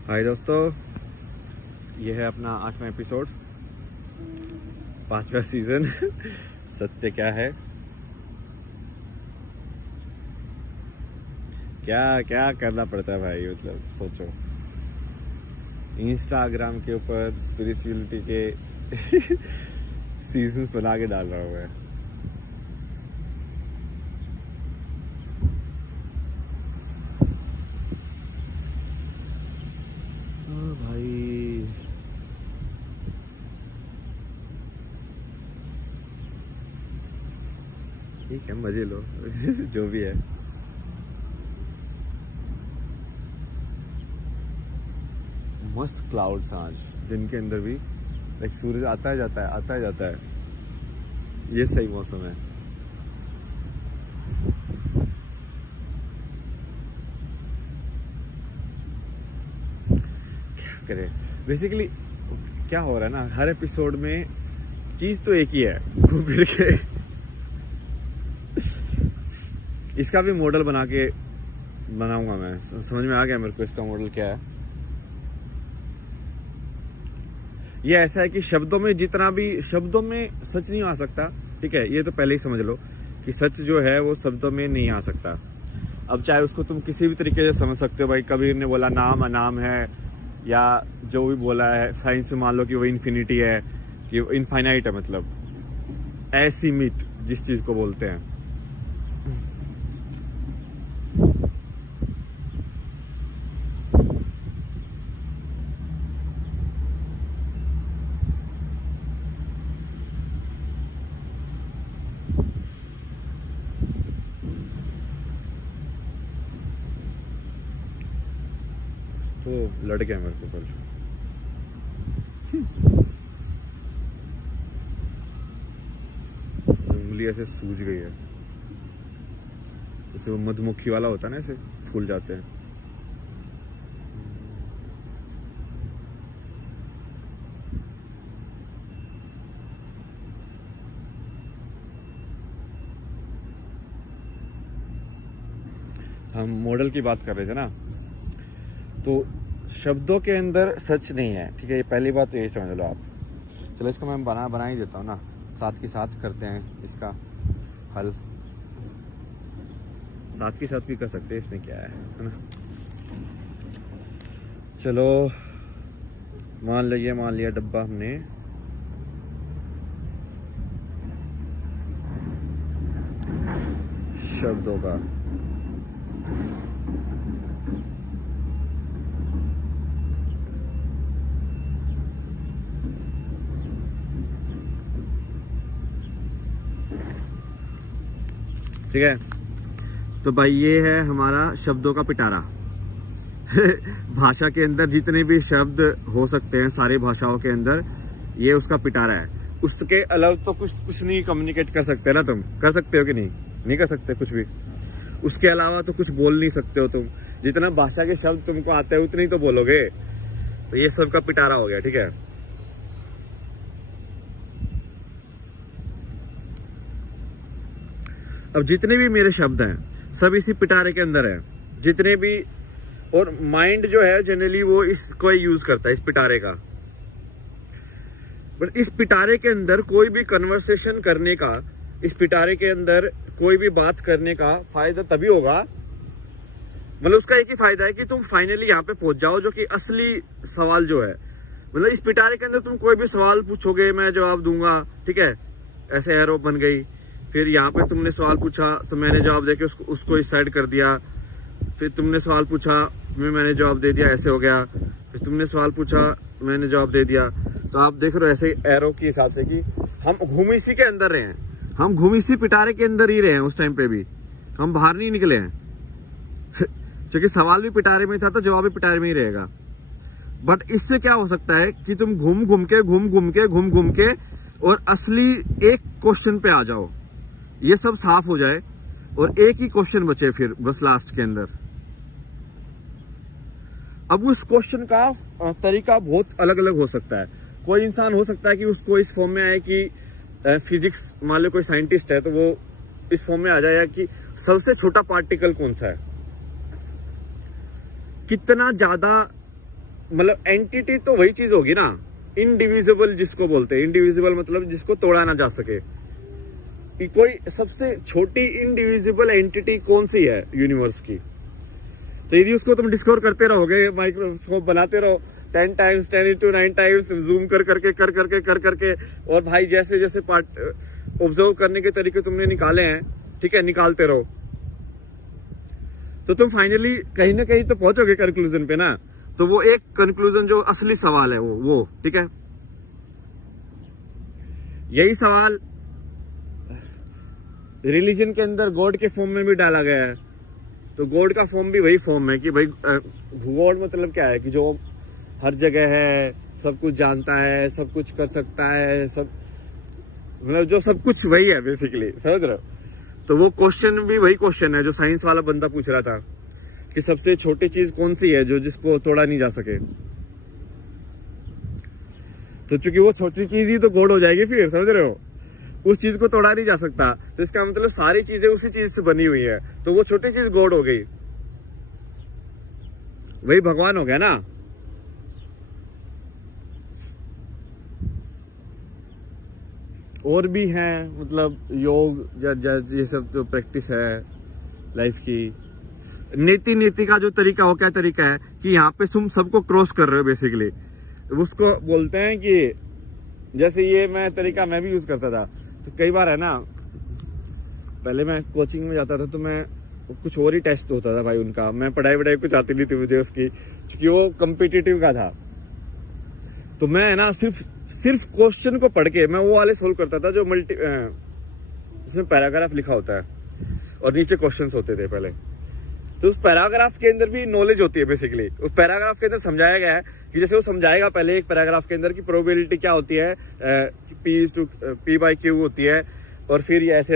हाय दोस्तों, ये है अपना 8वां एपिसोड, 5वां सीजन। सत्य क्या है, क्या क्या करना पड़ता है भाई। मतलब सोचो, इंस्टाग्राम के ऊपर स्पिरिचुअलिटी के सीजन्स बना के डाल रहा हूँ मैं। भाई ठीक है, मजे लो। जो भी है। मस्त क्लाउड्स आज, दिन के अंदर भी लाइक सूरज आता है जाता है, आता है जाता है। ये सही मौसम है। क्या करें, बेसिकली क्या हो रहा है ना, हर एपिसोड में चीज तो एक ही है, घूम फिर के। इसका भी मॉडल बना के बनाऊंगा मैं। समझ में आ गया मेरे को इसका मॉडल क्या है। ये ऐसा है कि शब्दों में जितना भी, शब्दों में सच नहीं आ सकता, ठीक है, ये तो पहले ही समझ लो कि सच जो है वो शब्दों में नहीं आ सकता। अब चाहे उसको तुम किसी भी तरीके से समझ सकते हो भाई। कबीर ने बोला नाम अनाम है, या जो भी बोला है साइंस में मान लो कि वो इन्फिनिटी है, कि वो इनफाइनाइट है, मतलब असीमित जिस चीज को बोलते हैं। तो लड़ गया मेरे को कल। उंगली ऐसे सूज गई है, जैसे वो मधुमक्खी वाला होता है ना, ऐसे फूल जाते हैं। हम मॉडल की बात कर रहे थे ना, तो शब्दों के अंदर सच नहीं है, ठीक है। ये पहली बात तो यही समझ लो आप। चलो इसको मैं बना ही देता हूँ ना, साथ के साथ करते हैं इसका हल। साथ के साथ भी कर सकते हैं, इसमें क्या है ना। चलो मान लिया डब्बा हमने। शब्दों का ठीक है। तो भाई ये है हमारा शब्दों का पिटारा। भाषा के अंदर जितने भी शब्द हो सकते हैं, सारी भाषाओं के अंदर ये उसका पिटारा है। उसके अलावा तो कुछ नहीं कम्युनिकेट कर सकते ना। तुम कर सकते हो कि नहीं कर सकते कुछ भी। उसके अलावा तो कुछ बोल नहीं सकते हो तुम। जितना भाषा के शब्द तुमको आते हैं उतने ही तो बोलोगे। तो ये सबका पिटारा हो गया, ठीक है। अब जितने भी मेरे शब्द हैं सब इसी पिटारे के अंदर है, जितने भी। और माइंड जो है जनरली वो इसको यूज करता है, इस पिटारे का। बट इस पिटारे के अंदर कोई भी कन्वर्सेशन करने का, इस पिटारे के अंदर कोई भी बात करने का फायदा तभी होगा, मतलब उसका एक ही फायदा है कि तुम फाइनली यहाँ पे पहुंच जाओ, जो कि असली सवाल जो है। मतलब इस पिटारे के अंदर तुम कोई भी सवाल पूछोगे, मैं जवाब दूंगा, ठीक है। ऐसे एरो बन गई। फिर यहाँ पे तुमने सवाल पूछा तो मैंने जवाब देके उसको इस साइड कर दिया। फिर तुमने सवाल पूछा, मैंने जवाब दे दिया, ऐसे हो गया। फिर तुमने सवाल पूछा, मैंने जवाब दे दिया। तो आप देख रहे हो ऐसे एरो के हिसाब से कि हम घूम इसी के अंदर रहे हैं, हम घूम इसी पिटारे के अंदर ही रहे हैं। उस टाइम पे भी हम बाहर नहीं निकले हैं। क्योंकि सवाल भी पिटारे में था तो जवाब भी पिटारे में ही रहेगा। बट इससे क्या हो सकता है कि तुम घूम घूम के और असली एक क्वेश्चन पे आ जाओ, ये सब साफ हो जाए और एक ही क्वेश्चन बचे फिर बस लास्ट के अंदर। अब उस क्वेश्चन का तरीका बहुत अलग अलग हो सकता है। कोई इंसान हो सकता है कि उसको इस फॉर्म में आए कि फिजिक्स, मान लो कोई साइंटिस्ट है तो वो इस फॉर्म में आ जाए कि सबसे छोटा पार्टिकल कौन सा है, कितना ज्यादा मतलब एंटिटी तो वही चीज होगी ना, इनडिविजिबल जिसको बोलते हैं। इनडिविजिबल मतलब जिसको तोड़ा ना जा सके। कि कोई सबसे छोटी इनडिविजिबल एंटिटी कौन सी है यूनिवर्स की, तो यदि उसको तुम डिस्कवर करते रहोगे, माइक्रोस्कोप बनाते रहो 10 टाइम्स 10 × 9 टाइम्स जूम कर करके, और भाई जैसे जैसे पार्ट ऑब्जर्व करने के तरीके तुमने निकाले हैं, ठीक है, निकालते रहो, तो तुम फाइनली कहीं ना कहीं तो पहुंचोगे कंक्लूजन पे ना। तो वो एक कंक्लूजन जो असली सवाल है वो ठीक है, यही सवाल रिलीजन के अंदर गॉड के फॉर्म में भी डाला गया है। तो गॉड का फॉर्म भी वही फॉर्म है कि भाई गॉड मतलब क्या है कि जो हर जगह है, सब कुछ जानता है, सब कुछ कर सकता है, सब मतलब जो सब कुछ वही है बेसिकली, समझ रहे हो। तो वो क्वेश्चन भी वही क्वेश्चन है जो साइंस वाला बंदा पूछ रहा था कि सबसे छोटी चीज कौन सी है जो जिसको तोड़ा नहीं जा सके। तो चूंकि वो छोटी चीज ही तो गॉड हो जाएगी फिर, समझ रहे हो, उस चीज को तोड़ा नहीं जा सकता। तो इसका मतलब सारी चीजें उसी चीज से बनी हुई है, तो वो छोटी चीज गॉड हो गई, वही भगवान हो गया ना। और भी हैं मतलब योग ये सब जो प्रैक्टिस है लाइफ की। नीति का जो तरीका हो, क्या तरीका है कि यहाँ पे तुम सबको क्रॉस कर रहे हो बेसिकली, तो उसको बोलते हैं कि जैसे ये मैं तरीका मैं भी यूज करता था। तो कई बार है ना, पहले मैं कोचिंग में जाता था तो मैं कुछ और ही टेस्ट होता था भाई उनका, मैं पढ़ाई कुछ आती नहीं थी मुझे उसकी, क्योंकि वो कम्पिटिटिव का था। तो मैं है ना सिर्फ क्वेश्चन को पढ़ के मैं वो वाले सोल्व करता था जो जिसमें पैराग्राफ लिखा होता है और नीचे क्वेश्चंस होते थे पहले। तो उस पैराग्राफ के अंदर भी नॉलेज होती है बेसिकली। उस पैराग्राफ के अंदर समझाया गया है कि जैसे वो समझाएगा पहले एक पैराग्राफ के अंदर की प्रोबेबिलिटी क्या होती है, P/Q होती है, और फिर ये ऐसे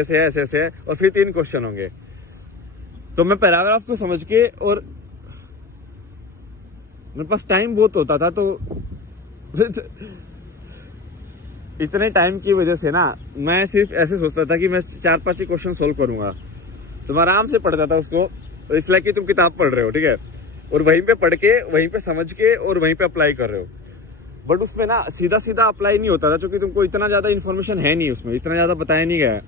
है, और फिर 3 क्वेश्चन होंगे। तो मैं पैराग्राफ को समझ के, और मेरे पास टाइम बहुत होता था, तो इतने टाइम की वजह से ना मैं सिर्फ ऐसे सोचता था कि मैं 4-5 ही क्वेश्चन सोल्व करूंगा। तो मैं आराम से पढ़ता था उसको, तो इसलिए कि तुम किताब पढ़ रहे हो, ठीक है, और वहीं पे पढ़ के, वहीं पे समझ के, और वहीं पे अप्लाई कर रहे हो। बट उसमें ना सीधा अप्लाई नहीं होता था, क्योंकि तुमको इतना ज्यादा इन्फॉर्मेशन है नहीं, उसमें इतना ज्यादा बताया नहीं गया है।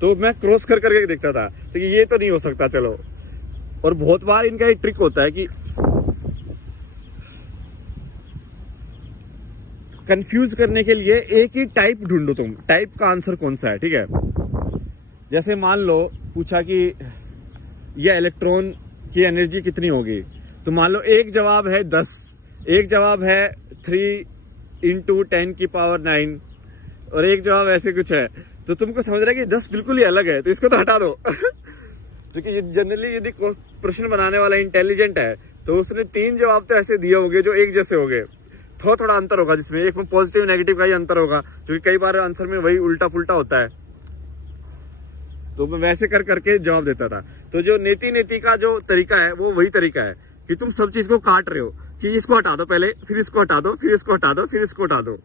तो मैं क्रॉस करके देखता था, तो ये तो नहीं हो सकता, चलो। और बहुत बार इनका एक ट्रिक होता है कि कंफ्यूज करने के लिए एक ही टाइप ढूंढो, तुम टाइप का आंसर कौन सा है, ठीक है। जैसे मान लो पूछा कि ये इलेक्ट्रॉन की एनर्जी कितनी होगी, तो मान लो एक जवाब है 10, एक जवाब है 3 × 10⁻⁹, और एक जवाब ऐसे कुछ है। तो तुमको समझ रहा है कि 10 बिल्कुल ही अलग है, तो इसको तो हटा दो। क्योंकि जनरली यदि प्रश्न बनाने वाला इंटेलिजेंट है तो उसने 3 जवाब तो ऐसे दिए होंगे जो एक जैसे होंगे, थोड़ा अंतर होगा, जिसमें एक में पॉजिटिव नेगेटिव का ही अंतर होगा, क्योंकि कई बार आंसर में वही उल्टा पुल्टा होता है। तो मैं वैसे करके जवाब देता था। तो जो नीति का जो तरीका है वो वही तरीका है कि तुम सब चीज को काट रहे हो, कि इसको हटा दो पहले, फिर इसको हटा दो, फिर इसको हटा दो, फिर इसको हटा दो।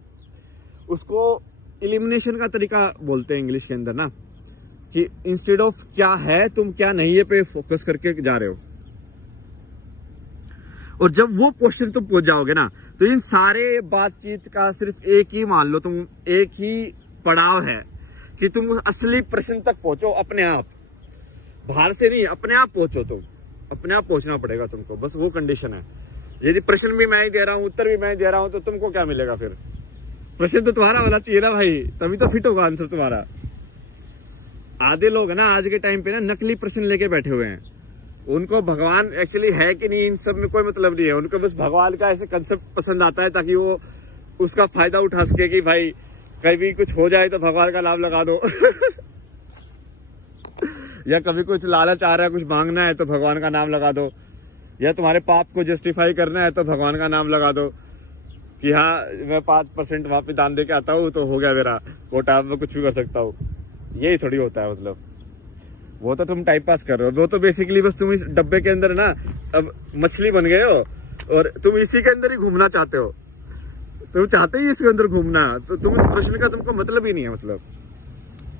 उसको इलिमिनेशन का तरीका बोलते हैं इंग्लिश के अंदर ना, कि इंस्टेड ऑफ क्या है तुम क्या नहीं है पे फोकस करके जा रहे हो। और जब वो क्वेश्चन तुम पहुंच जाओगे ना, तो इन सारे बातचीत का सिर्फ एक ही मान लो, तुम एक ही पड़ाव है कि तुम असली प्रश्न तक पहुंचो अपने आप, बाहर से नहीं, अपने आप पहुंचो। तुम अपने आप पहुंचना पड़ेगा तुमको, बस वो कंडीशन है। यदि प्रश्न भी मैं ही दे रहा हूं, उत्तर भी मैं ही दे रहा हूं, तो तुमको क्या मिलेगा फिर? प्रश्न तो तुम्हारा वाला चाहिए ना भाई, तभी तो फिट होगा आंसर तुम्हारा। आधे लोग ना आज के टाइम पे ना नकली प्रश्न लेके बैठे हुए हैं, उनको भगवान एक्चुअली है कि नहीं इन सब में कोई मतलब नहीं है। उनको बस भगवान का ऐसे कंसेप्ट पसंद आता है ताकि वो उसका फायदा उठा सके कि भाई कहीं भी कुछ हो जाए तो भगवान का नाम लगा दो। या कभी कुछ लालच आ रहा है, कुछ मांगना है तो भगवान का नाम लगा दो, या तुम्हारे पाप को जस्टिफाई करना है तो भगवान का नाम लगा दो कि हाँ मैं 5% वहां पे दान दे के आता हूँ तो हो गया मेरा कोटा, मैं कुछ भी कर सकता हूँ। यही थोड़ी होता है, मतलब वो तो तुम टाइम पास कर रहे हो। वो तो बेसिकली बस तुम इस डब्बे के अंदर ना अब मछली बन गए हो और तुम इसी के अंदर ही घूमना चाहते हो, तुम चाहते ही इसके अंदर घूमना, तो तुम इस प्रश्न का तुमको मतलब ही नहीं है, मतलब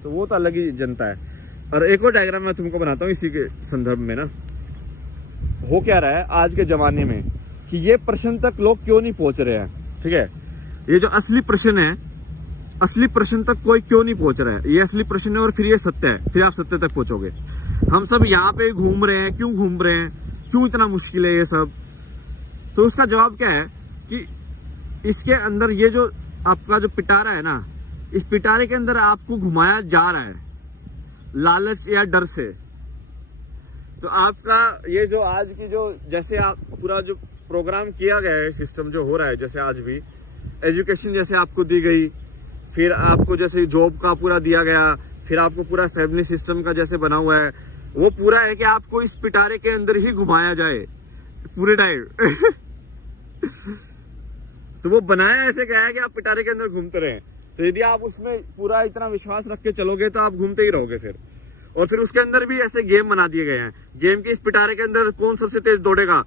तो वो तो अलग ही जनता है। और एक और डायग्राम मैं तुमको बनाता हूँ इसी के संदर्भ में ना। हो क्या रहा है आज के जमाने में कि ये प्रश्न तक लोग क्यों नहीं पहुंच रहे हैं। ठीक है, ये जो असली प्रश्न है, असली प्रश्न तक कोई क्यों नहीं पहुंच रहा है, ये असली प्रश्न है और फिर ये सत्य है, फिर आप सत्य तक पहुंचोगे। हम सब यहाँ पे घूम रहे हैं, क्यों घूम रहे हैं, क्यों इतना मुश्किल है ये सब? तो उसका जवाब क्या है कि इसके अंदर ये जो आपका जो पिटारा है ना, इस पिटारे के अंदर आपको घुमाया जा रहा है लालच या डर से। तो आपका ये जो आज की जो जैसे आप पूरा जो प्रोग्राम किया गया है, सिस्टम जो हो रहा है, जैसे आज भी एजुकेशन जैसे आपको दी गई, फिर आपको जैसे जॉब का पूरा दिया गया, फिर आपको पूरा फैमिली सिस्टम का जैसे बना हुआ है, वो पूरा है कि आपको इस पिटारे के अंदर ही घुमाया जाए पूरे टाइम। तो वो बनाया ऐसे गया है कि आप पिटारे के अंदर घूमते रहे। तो यदि आप उसमें पूरा इतना विश्वास रख के चलोगे तो आप घूमते ही रहोगे फिर। और फिर उसके अंदर भी ऐसे गेम बना दिए गए हैं, गेम के इस पिटारे के अंदर कौन सबसे तेज दौड़ेगा,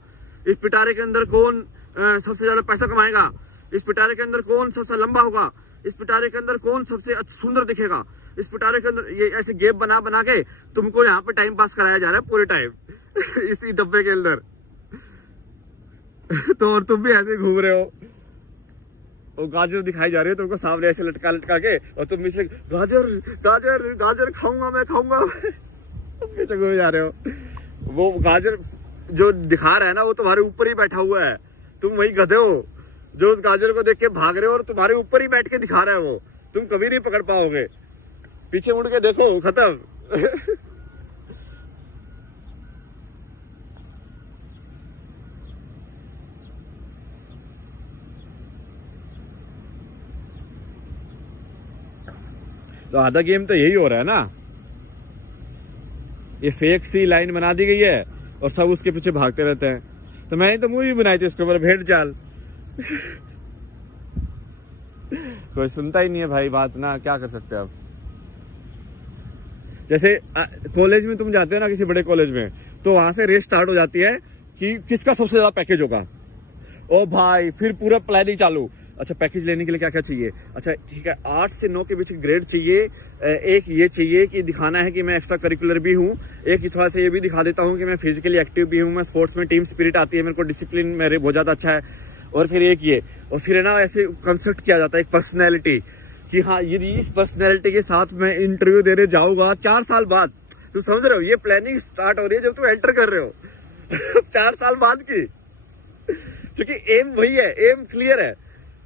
इस पिटारे के अंदर कौन सबसे ज्यादा पैसा कमाएगा, इस पिटारे के अंदर कौन सबसे लंबा होगा, इस पिटारे के अंदर कौन सबसे सुंदर दिखेगा, इस पिटारे के अंदर, ये ऐसे गेम बना बना के तुमको यहाँ पे टाइम पास कराया जा रहा है पूरे टाइम इसी डब्बे के अंदर। तो और तुम भी ऐसे घूम रहे हो, और गाजर दिखाई जा रही है तुमको सामने ऐसे लटका लटका के, और तुम इसलिए गाजर गाजर गाजर खाऊंगा मैं खाऊंगा उसके चक्कर में जा रहे हो। वो गाजर जो दिखा रहा है ना, वो तुम्हारे ऊपर ही बैठा हुआ है, तुम वही गधे हो जो उस गाजर को देख के भाग रहे हो, और तुम्हारे ऊपर ही बैठ के दिखा रहा है वो, तुम कभी नहीं पकड़ पाओगे। पीछे मुड़ के देखो, खत्म। तो आधा गेम तो यही हो रहा है ना, ये फेक सी लाइन बना दी गई है और सब उसके पीछे भागते रहते हैं। तो मैंने तो मूवी बनाई थी इसके ऊपर, भेड़ चाल। कोई सुनता ही नहीं है भाई बात ना, क्या कर सकते हैं आप। जैसे कॉलेज में तुम जाते हो ना, किसी बड़े कॉलेज में, तो वहां से रेस स्टार्ट हो जाती है कि किसका सबसे ज्यादा पैकेज होगा। ओ भाई, फिर पूरा प्लानिंग चालू। अच्छा, पैकेज लेने के लिए क्या क्या चाहिए, अच्छा ठीक है 8 से 9 के बीच ग्रेड चाहिए, एक ये चाहिए कि दिखाना है कि मैं एक्स्ट्रा करिकुलर भी हूँ, एक थोड़ा सा ये भी दिखा देता हूँ कि मैं फिजिकली एक्टिव भी हूँ, मैं स्पोर्ट्स में टीम स्पिरिट आती है, मेरे को डिसिप्लिन मेरे बहुत ज्यादा अच्छा है। और फिर एक ये, और फिर है ना ऐसे कंसेप्ट किया जाता है एक पर्सनैलिटी, कि हाँ यदि इस पर्सनैलिटी के साथ मैं इंटरव्यू देने जाऊंगा 4 साल बाद, तुम समझ रहे हो, ये प्लानिंग स्टार्ट हो रही है जब तुम एंटर कर रहे हो 4 साल बाद की। क्योंकि एम वही है, एम क्लियर है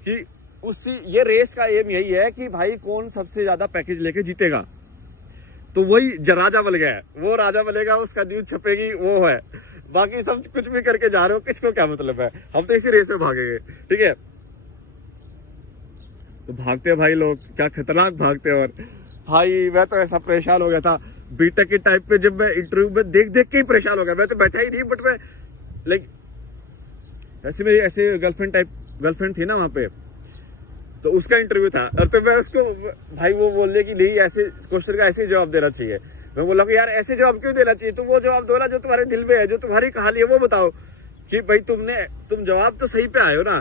कि उसी ये रेस का एम यही है कि भाई कौन सबसे ज्यादा पैकेज लेके जीतेगा। तो वही राजा बन गया है, वो राजा बनेगा, उसका न्यूज छपेगी, वो है। बाकी सब कुछ भी करके जा रहे हो, किसको क्या मतलब है, हम तो इसी रेस में भागेंगे। ठीक है, तो भागते हैं भाई लोग, क्या खतरनाक भागते हैं। और भाई मैं तो ऐसा परेशान हो गया था बीटेक के टाइप पे, जब मैं इंटरव्यू में देख देख के ही परेशान हो गया। मैं तो बैठा ही नहीं, बट मैं लाइक ऐसे मेरी ऐसे गर्लफ्रेंड थी ना वहां पे, तो उसका इंटरव्यू था, और तो मैं उसको भाई वो बोलने की नहीं, ऐसे क्वेश्चन का ऐसे ही जवाब देना चाहिए। मैं बोला कि यार ऐसे जवाब क्यों देना चाहिए, तुम वो जवाब दो ना जो तुम्हारे दिल में है, जो तुम्हारी कहानी है वो बताओ कि भाई तुम जवाब तो सही पे आए हो ना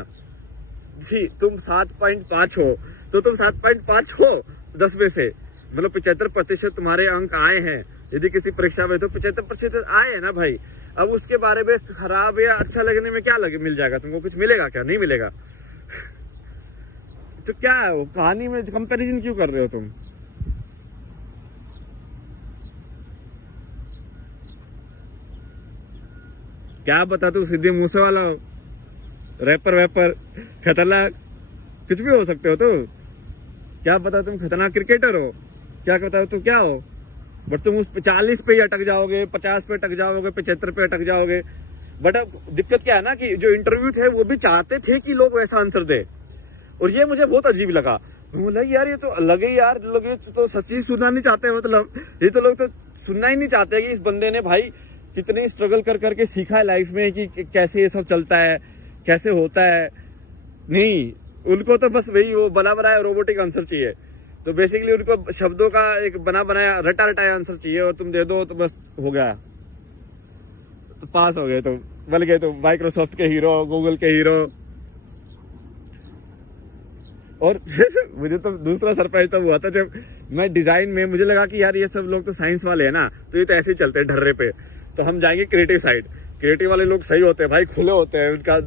जी। तुम 7.5 हो तो तुम 7.5 हो 10 में से, मतलब 75% तुम्हारे अंक आए हैं यदि किसी परीक्षा में, तो 75% आए हैं ना भाई। अब उसके बारे में खराब या अच्छा लगने में क्या मिल जाएगा तुमको, कुछ मिलेगा क्या, नहीं मिलेगा। तो क्या है वो कहानी में कंपैरिजन क्यों कर रहे हो तुम। क्या बता, तू सीधे मुंह से वाला हो, रैपर वैपर खतरनाक कुछ भी हो सकते हो। तो क्या पता तुम खतरनाक क्रिकेटर हो, क्या पता हो तो क्या हो, बट तुम उस 40 पे ही अटक जाओगे, 50 पे अटक जाओगे, 75 पे अटक जाओगे। बट अब दिक्कत क्या है ना कि जो इंटरव्यू थे वो भी चाहते थे कि लोग वैसा आंसर दे, और ये मुझे बहुत अजीब लगा। बोला यार ये तो अलग ही यार, लोग ये तो सच्ची सुनना नहीं चाहते, मतलब ये तो लोग तो सुनना ही नहीं चाहते कि इस बंदे ने भाई कितनी स्ट्रगल कर करके सीखा है लाइफ में कि कैसे ये सब चलता है, कैसे होता है। नहीं, उनको तो बस वही वो बना बनाया रोबोटिक आंसर चाहिए। तो बेसिकली उनको शब्दों का एक बना बनाया रटा रटाया आंसर चाहिए, और तुम दे दो तो बस हो गया, तो पास हो गए, तो बन गए, तो माइक्रोसॉफ्ट के हीरो, गूगल के हीरो। और मुझे तो दूसरा सरप्राइज तब हुआ था जब मैं डिजाइन में, मुझे लगा कि यार ये सब लोग तो साइंस वाले हैं ना, तो ये तो ऐसे ही चलते हैं ढर्रे पे, तो हम जाएंगे क्रिएटिव साइड। क्रिएटिव वाले लोग सही होते हैं भाई, खुले होते हैं, उनका